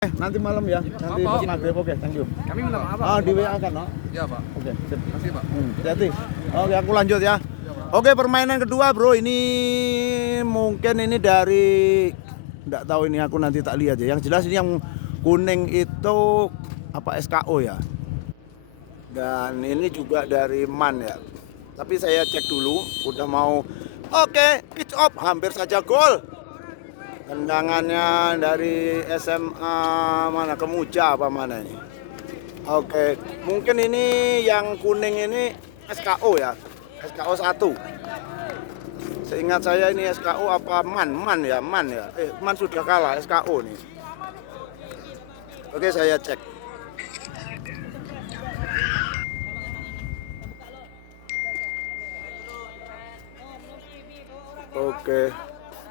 Nanti malam ya, nanti pas maghrib. Oke, thank you. Kami minta maaf. Di WA kan, no? Iya, Pak. Oke, sip. Makasih, Pak. Hati-hati. Oke, aku lanjut ya. Oke, permainan kedua, bro. Ini mungkin ini dari, enggak tahu ini, aku nanti tak lihat ya. Yang jelas ini yang kuning itu apa, SKO ya. Dan ini juga dari MAN ya. Tapi saya cek dulu, udah mau. Oke, pitch up, hampir saja gol. Tendangannya dari SMA mana, Kemuja apa mana ini. Oke, mungkin ini yang kuning ini SKO ya, SKO 1. Seingat saya ini SKO apa MAN ya. MAN sudah kalah, SKO nih. Oke, saya cek.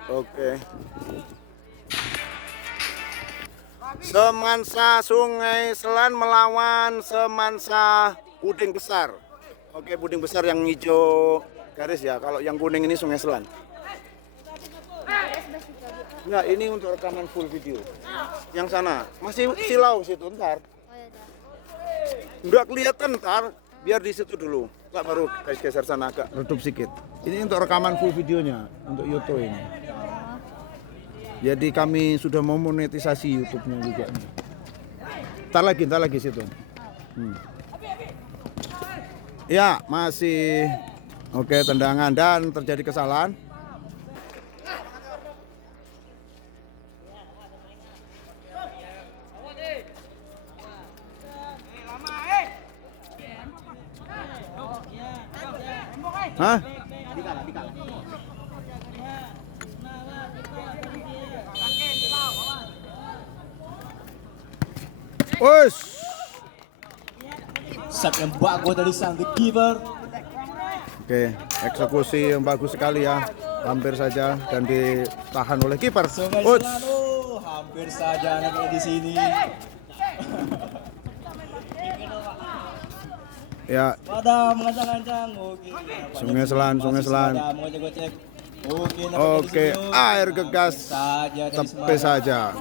Oke. Semansa Sungai Selan melawan Semansa Puding Besar. Oke, Puding Besar yang hijau garis ya. Kalau yang kuning ini Sungai Selan. Enggak, ini untuk rekaman full video. Yang sana masih silau situ ntar. Enggak kelihatan ntar, biar di situ dulu. Enggak, baru geser sana agak redup sedikit. Ini untuk rekaman full videonya untuk YouTube ini. Jadi kami sudah mau monetisasi YouTube-nya juga. Ntar lagi situ. Ya, masih. Oke, tendangan dan terjadi kesalahan. Hah? Wes. Shot yang bagus dari sang keeper. Oke, eksekusi yang bagus sekali ya. Hampir saja dan ditahan oleh kiper. Hampir saja anaknya di sini. Ya. Pada mengancang-ancang. Oke. Sungai Selan. Oke, air gegas tepi saja.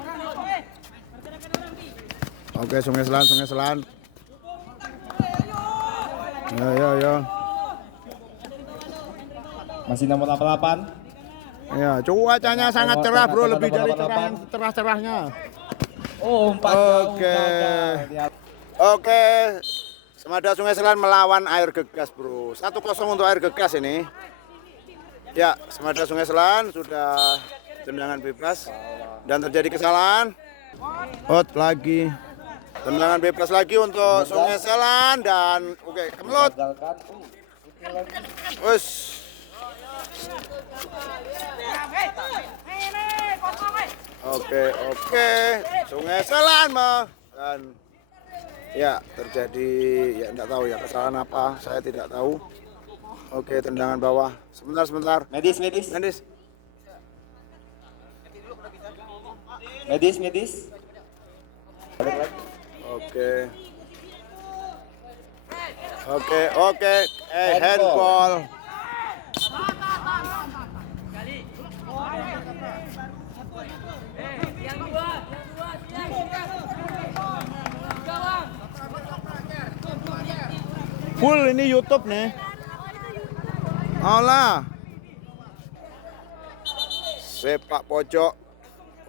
Oke, Sungai Selan. Ya. Masih nomor 88. Ya, cuacanya sangat cerah, bro, lebih dari cerah-cerahnya. Oh, 4. Oke. Semada Sungai Selan melawan Air Gegas, bro. 1-0 untuk Air Gegas ini. Ya, Semada Sungai Selan sudah tendangan bebas dan terjadi kesalahan. Out lagi. Tendangan bebas lagi untuk Sungai Selan dan oke, kemelut. Wes. Oke. Sungai Selan dan ya terjadi, ya enggak tahu ya kesalahan apa, saya tidak tahu. Oke, tendangan bawah. Sebentar. Medis. Oke. Handball. Full ini YouTube nih. Alah. Sepak pojok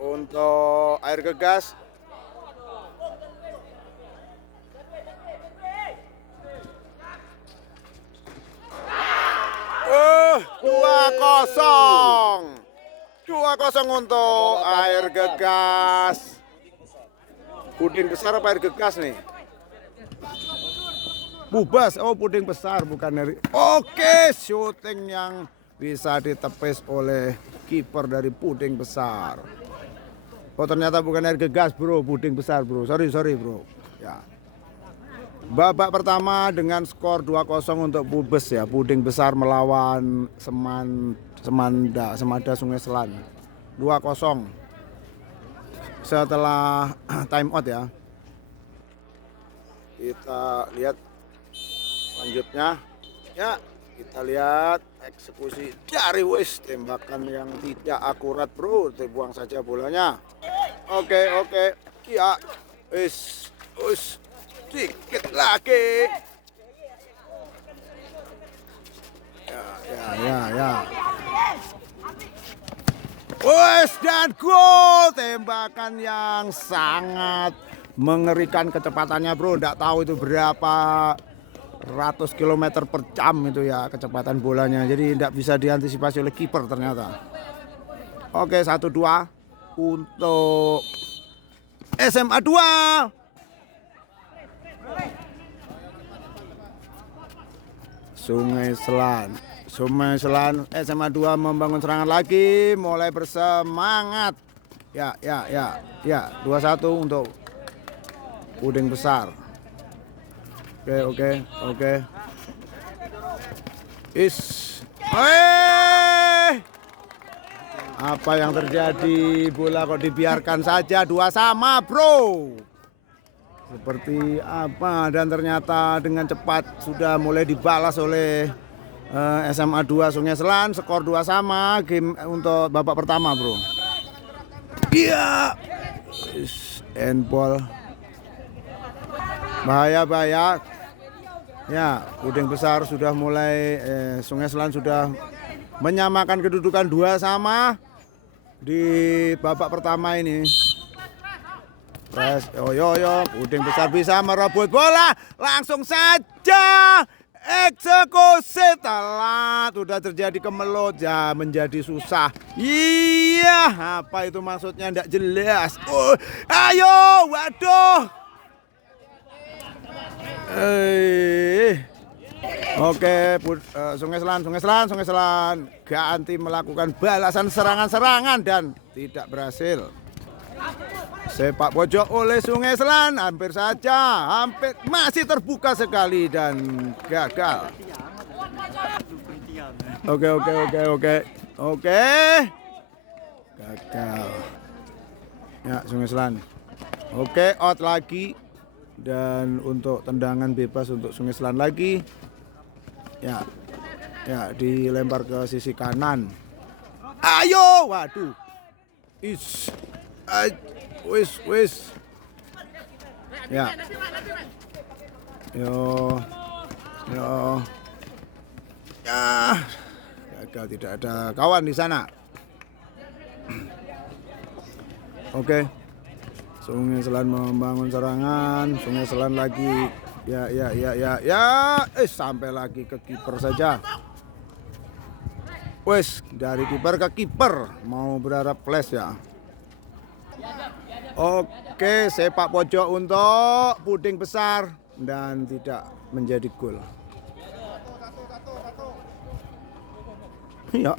untuk Air Gegas. Dua 2-0 untuk Air Gegas. Puding Besar apa Air Gegas nih? Bubas, puding besar bukan dari. Oke, syuting yang bisa ditepis oleh kiper dari Puding Besar. Oh, ternyata bukan Air Gegas, bro, Puding Besar, bro. Sorry, bro. Ya. Babak pertama dengan skor 2-0 untuk Bubes ya. Puding Besar melawan Semada Sungai Selan. 2-0. Setelah time out ya. Kita lihat selanjutnya. Ya, kita lihat eksekusi dari Wes, tembakan yang tidak akurat, bro. Dibuang saja bolanya. Oke. Ya, sedikit lagi. Ya. Dan gol, tembakan yang sangat mengerikan kecepatannya bro. Nggak tahu itu berapa ratus kilometer per jam itu ya kecepatan bolanya. Jadi nggak bisa diantisipasi oleh kiper ternyata. Oke, 1-2 untuk SMA 2. Sungai Selan SMA 2 membangun serangan lagi, mulai bersemangat. Ya. 2-1 untuk Puding Besar. Oke. Apa yang terjadi? Bola kok dibiarkan saja 2-2 bro. Seperti apa, dan ternyata dengan cepat sudah mulai dibalas oleh SMA 2 Sungai Selan. Skor 2-2 game untuk babak pertama bro. Iya, handball. Bahaya. Ya, Puding Besar sudah mulai Sungai Selan sudah menyamakan kedudukan 2-2 di babak pertama ini. Puding Besar bisa merebut bola, langsung saja eksekusi. Telat, sudah terjadi kemelut ya, menjadi susah. Iya, apa itu maksudnya enggak jelas. Ayo, waduh. Oke, Sungai Selan ganti melakukan balasan serangan dan tidak berhasil. Sepak pojok oleh Sungai Selan, hampir masih terbuka sekali dan gagal. Oke. Gagal. Ya, Sungai Selan. Oke, out lagi. Dan untuk tendangan bebas untuk Sungai Selan lagi. Ya, dilempar ke sisi kanan. Ayo, waduh. Wis. Ya. Yo. Ya. Gagal, tidak ada kawan di sana. Oke. Sungai Selan membangun serangan. Sungai Selan lagi. Ya. Sampai lagi ke kiper saja. Dari kiper ke kiper. Mau berharap flash ya. Oke, sepak pojok untuk Puding Besar dan tidak menjadi gol.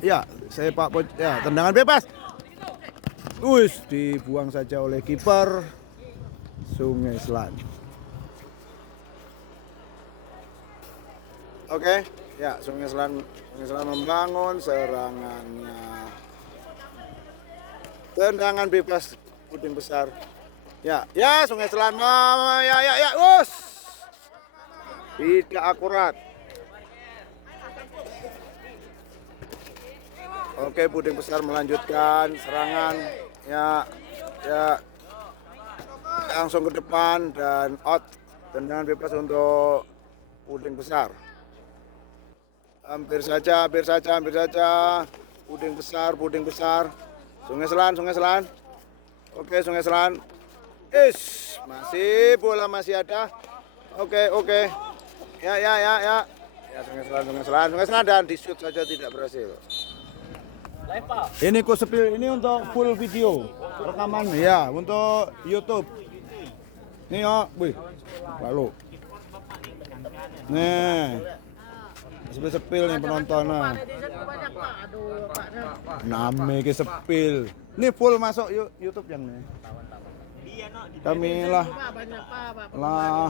Ya, sepak pojok, ya, tendangan bebas. Dibuang saja oleh kiper Sungai Selan. Oke, ya, Sungai Selan membangun serangannya. Tendangan bebas Puding Besar. Ya, Sungai Selan. Ya. Tidak akurat. Oke, Puding Besar melanjutkan serangan. Ya. Langsung ke depan dan out. Tendangan bebas untuk Puding Besar. Hampir saja. Puding Besar. Sungai Selan. Oke, Sungai Selan. Bola masih ada. Oke. Ya. Ya, Sungai Selan dan di shoot saja tidak berhasil. Ini sepil, ini untuk full video rekaman ya, untuk YouTube. Nih lalu. Nih. Sepil nih penontonnya. Name ke sepil. Ini full masuk YouTube yang nih. Kami lah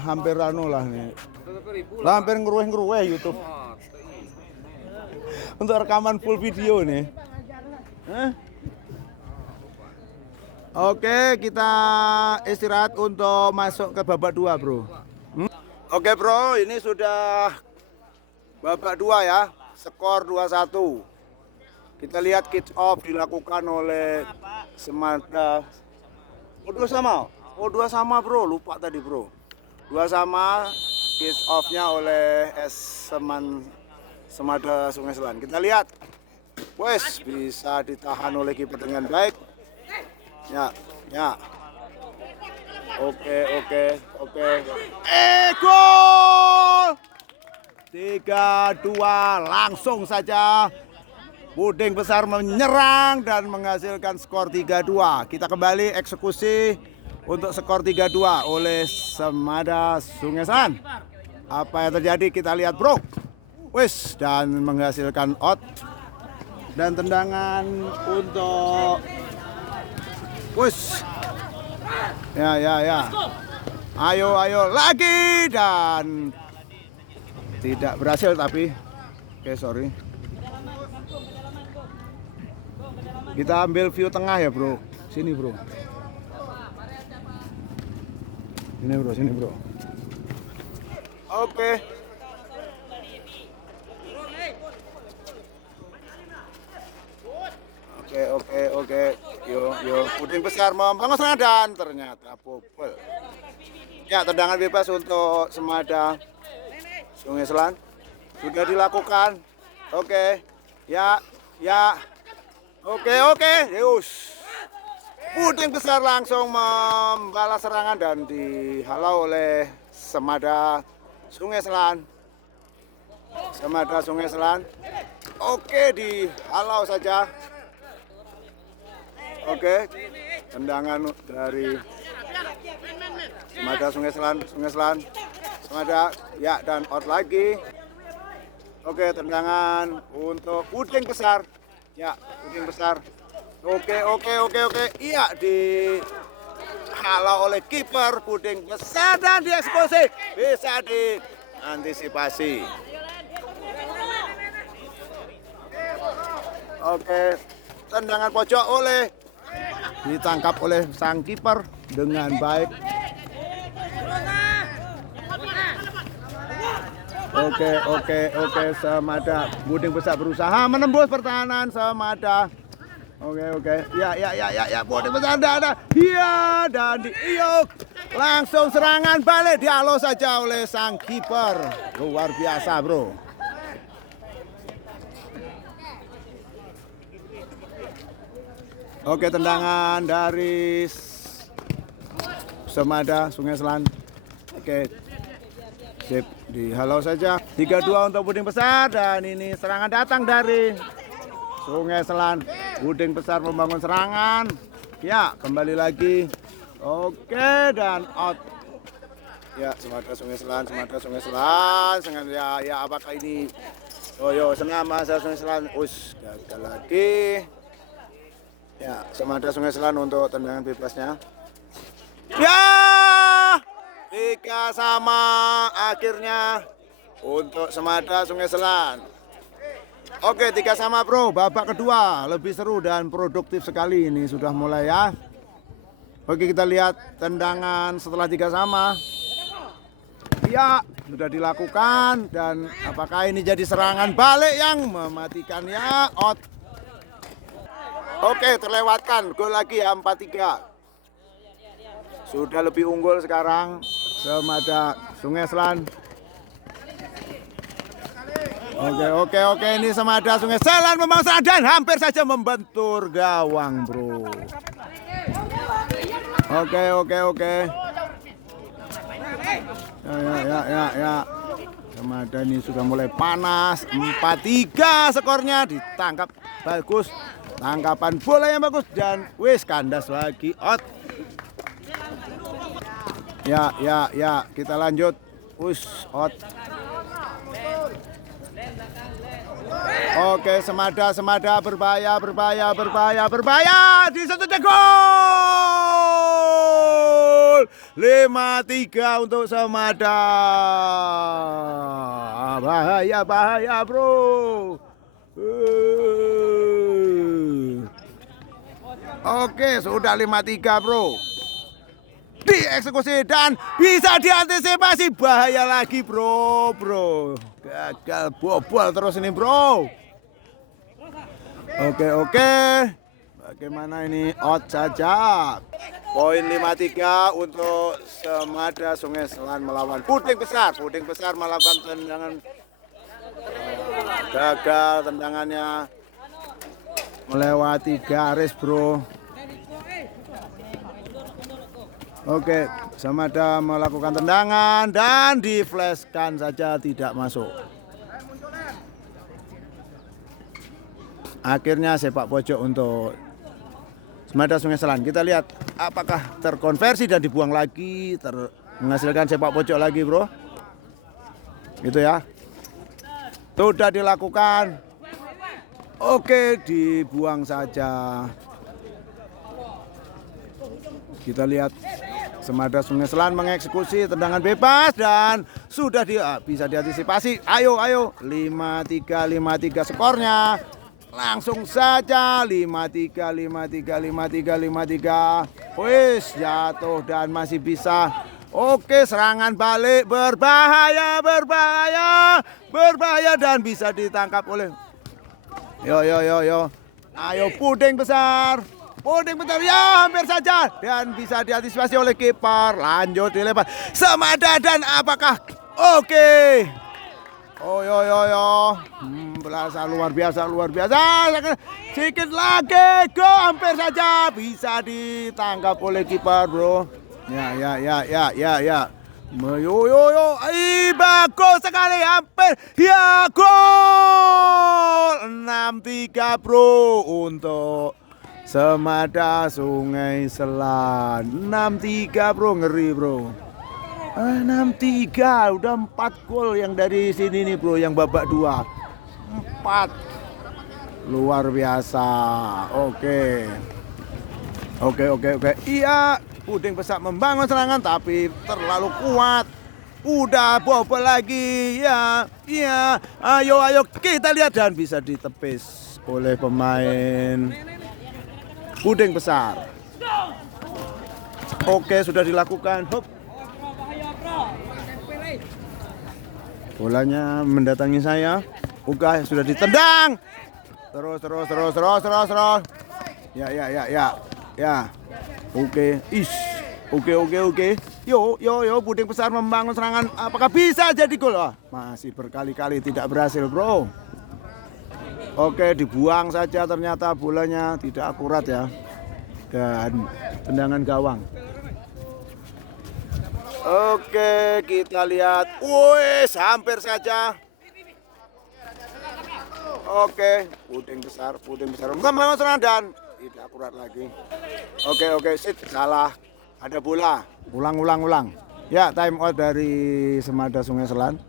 hampir lah nih. Hampir ngerueh YouTube. Untuk rekaman full video nih. Oke, kita istirahat untuk masuk ke babak 2 bro. Oke bro, ini sudah babak 2 ya. Skor 2-1. Kita lihat kick off dilakukan oleh Semada. Udah sama. Oh, 2 sama bro, lupa tadi bro. 2 sama, kiss off-nya oleh Semada Sungai Selan. Kita lihat. Wes, bisa ditahan oleh kiper dengan baik. Ya. Oke. Gol! 3-2, langsung saja Puding Besar menyerang dan menghasilkan skor 3-2. Kita kembali eksekusi untuk skor 3-2 oleh Semada Sungai Selan. Apa yang terjadi kita lihat bro. Wes, dan menghasilkan out dan tendangan untuk wes. Ya. Ayo lagi dan tidak berhasil tapi oke, sorry. Kita ambil view tengah ya bro. Sini bro. Sini bro. Oke. Yo. Puding Besar membangun serangan dan ternyata bobol. Ya, tendangan bebas untuk Semada Sungai Selan sudah dilakukan. Oke. Ya. Oke. Yus. Puding Besar langsung membalas serangan dan dihalau oleh Semada Sungai Selan. Oke, dihalau saja. Oke, tendangan dari Semada Sungai Selan. Semada, ya, dan out lagi. Oke, tendangan untuk Puding Besar. Ya, Puding Besar. Oke. Iya, dihalau oleh kiper Puding Besar dan dieksekusi. Bisa diantisipasi. Oke, tendangan pojok ditangkap oleh sang kiper dengan baik. Oke. Semada Puding Besar berusaha menembus pertahanan Semada. Oke. Ya. Puding Besar ada. Iya, dan diiuk. Langsung serangan balik dihalau saja oleh sang kiper. Luar biasa, bro. Oke, tendangan dari Semada Sungai Selan. Oke. Sip, dihalau saja. 3-2 untuk Puding Besar dan ini serangan datang dari Sungai Selan. Puding Besar membangun serangan. Ya, kembali lagi. Oke, dan out. Ya, Semada Sungai Selan. Ya, apakah ini senam masa Sungai Selan. Gagal lagi. Ya, Semada Sungai Selan untuk tendangan bebasnya. Ya, 3 sama akhirnya untuk Semada Sungai Selan. Oke, 3 sama bro, babak kedua lebih seru dan produktif sekali ini sudah mulai ya. Oke, kita lihat tendangan setelah 3 sama. Ya, sudah dilakukan dan apakah ini jadi serangan balik yang mematikan ya, out. Oke, terlewatkan, gol lagi ya, 4-3. Sudah lebih unggul sekarang Semada Sungai Selan. Oke, ini Semada Sungai Selan memang dan hampir saja membentur gawang, bro. Oke. Ya. Semada ini sudah mulai panas. 4-3 skornya, ditangkap bagus. Tangkapan bola yang bagus dan wis kandas lagi, out. Ya, kita lanjut. Out. Oke, Semada berbahaya. Di satu gol. 5-3 untuk Semada. Bahaya, bro. Oke, sudah 5-3, bro. Dieksekusi dan bisa diantisipasi. Bahaya lagi, bro. Gagal bobol terus ini, bro. Oke. Bagaimana ini? Out saja. Poin 5-3 untuk Semada Sungai Selan melawan Puding Besar. Puding Besar melakukan tendangan gagal, tendangannya melewati garis, bro. Oke, Semada melakukan tendangan dan diflashkan saja, tidak masuk. Akhirnya sepak pojok untuk Semada Sungai Selan. Kita lihat apakah terkonversi dan dibuang lagi, menghasilkan sepak pojok lagi, bro. Gitu ya. Sudah dilakukan. Oke, dibuang saja. Kita lihat Semada Sungai Selan mengeksekusi tendangan bebas dan sudah bisa diantisipasi. Ayo 5-3 skornya. Langsung saja 5-3. Wis jatuh dan masih bisa. Oke, serangan balik berbahaya dan bisa ditangkap oleh Yo. Ayo Puding besar ya, hampir saja dan bisa diantisipasi oleh kiper. Lanjut dilempar Semada dan apakah oke. Yo. Berasa luar biasa. Sedikit lagi, go, hampir saja bisa ditangkap oleh kiper, bro. Ya. Yo. Bagus sekali, hampir. Ya, gol. 6-3, bro, untuk Semada Sungai Selan. 6-3, bro, ngeri, bro. 6-3, udah 4 gol yang dari sini nih, bro, yang babak 2. 4. Luar biasa. Oke. Iya, Puding Besar membangun serangan tapi terlalu kuat. Udah bobol lagi. Ya. Ayo kita lihat dan bisa ditepis oleh pemain Puding Besar. Oke, sudah dilakukan. Hop. Bolanya mendatangi saya. Oke, sudah ditendang. Terus. Ya. Oke. Oke. Yo, Puding Besar membangun serangan. Apakah bisa jadi gol? Masih berkali-kali tidak berhasil, bro. Oke, dibuang saja, ternyata bolanya tidak akurat ya. Dan tendangan gawang. Oke, kita lihat. Wih, hampir saja. Oke, Puding Besar. Membangun serangan dan tidak akurat lagi. Oke, salah. Ada bola. Ulang. Ya, time out dari Semada Sungai Selan.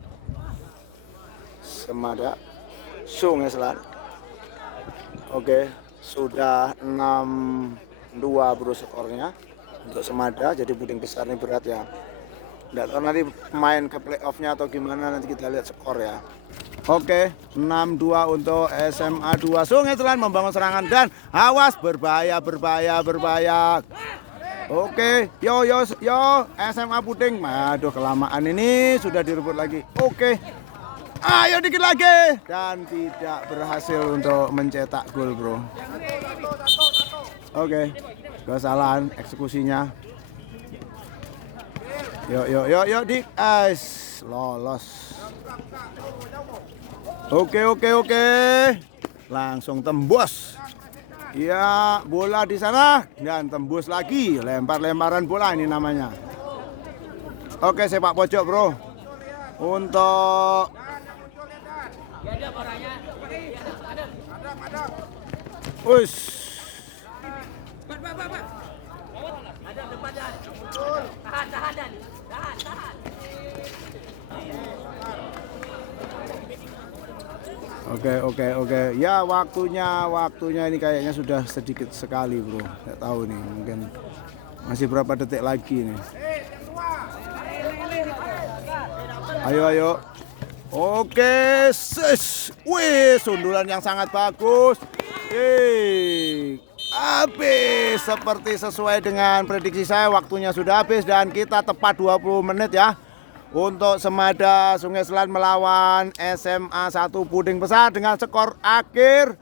Oke, sudah 6-2, bro, skornya untuk Semada. Jadi Puding Besar ini berat ya. Nggak tahu nanti main ke playoff-nya atau gimana, nanti kita lihat skor ya. Oke, 6-2 untuk SMA 2 Sungai Selan membangun serangan dan awas, berbahaya. Oke, yo SMA Puding. Aduh, kelamaan ini, sudah direbut lagi. Oke. Ayo dikit lagi dan tidak berhasil untuk mencetak gol, bro. Oke. Kesalahan eksekusinya. Yo di ice lolos. Oke. Langsung tembus. Ya, bola di sana dan tembus lagi. Lempar-lemparan bola ini namanya. Oke, sepak pojok, bro. Untuk Ush. Oke. Ya, waktunya ini kayaknya sudah sedikit sekali, bro. Nggak tahu nih, mungkin masih berapa detik lagi nih. Ayo. Oke, wih, sundulan yang sangat bagus. Habis, seperti sesuai dengan prediksi saya, waktunya sudah habis dan kita tepat 20 menit ya. Untuk Semada Sungai Selan melawan SMA 1 Puding Besar dengan skor akhir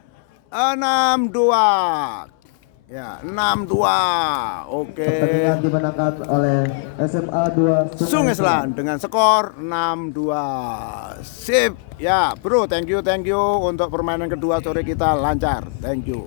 6-2. Ya, 6-2. Oke. Pertandingan dimenangkan oleh SMA 2 Sungai Selan dengan skor 6-2. Sip. Ya, bro, thank you untuk permainan kedua sore kita lancar. Thank you.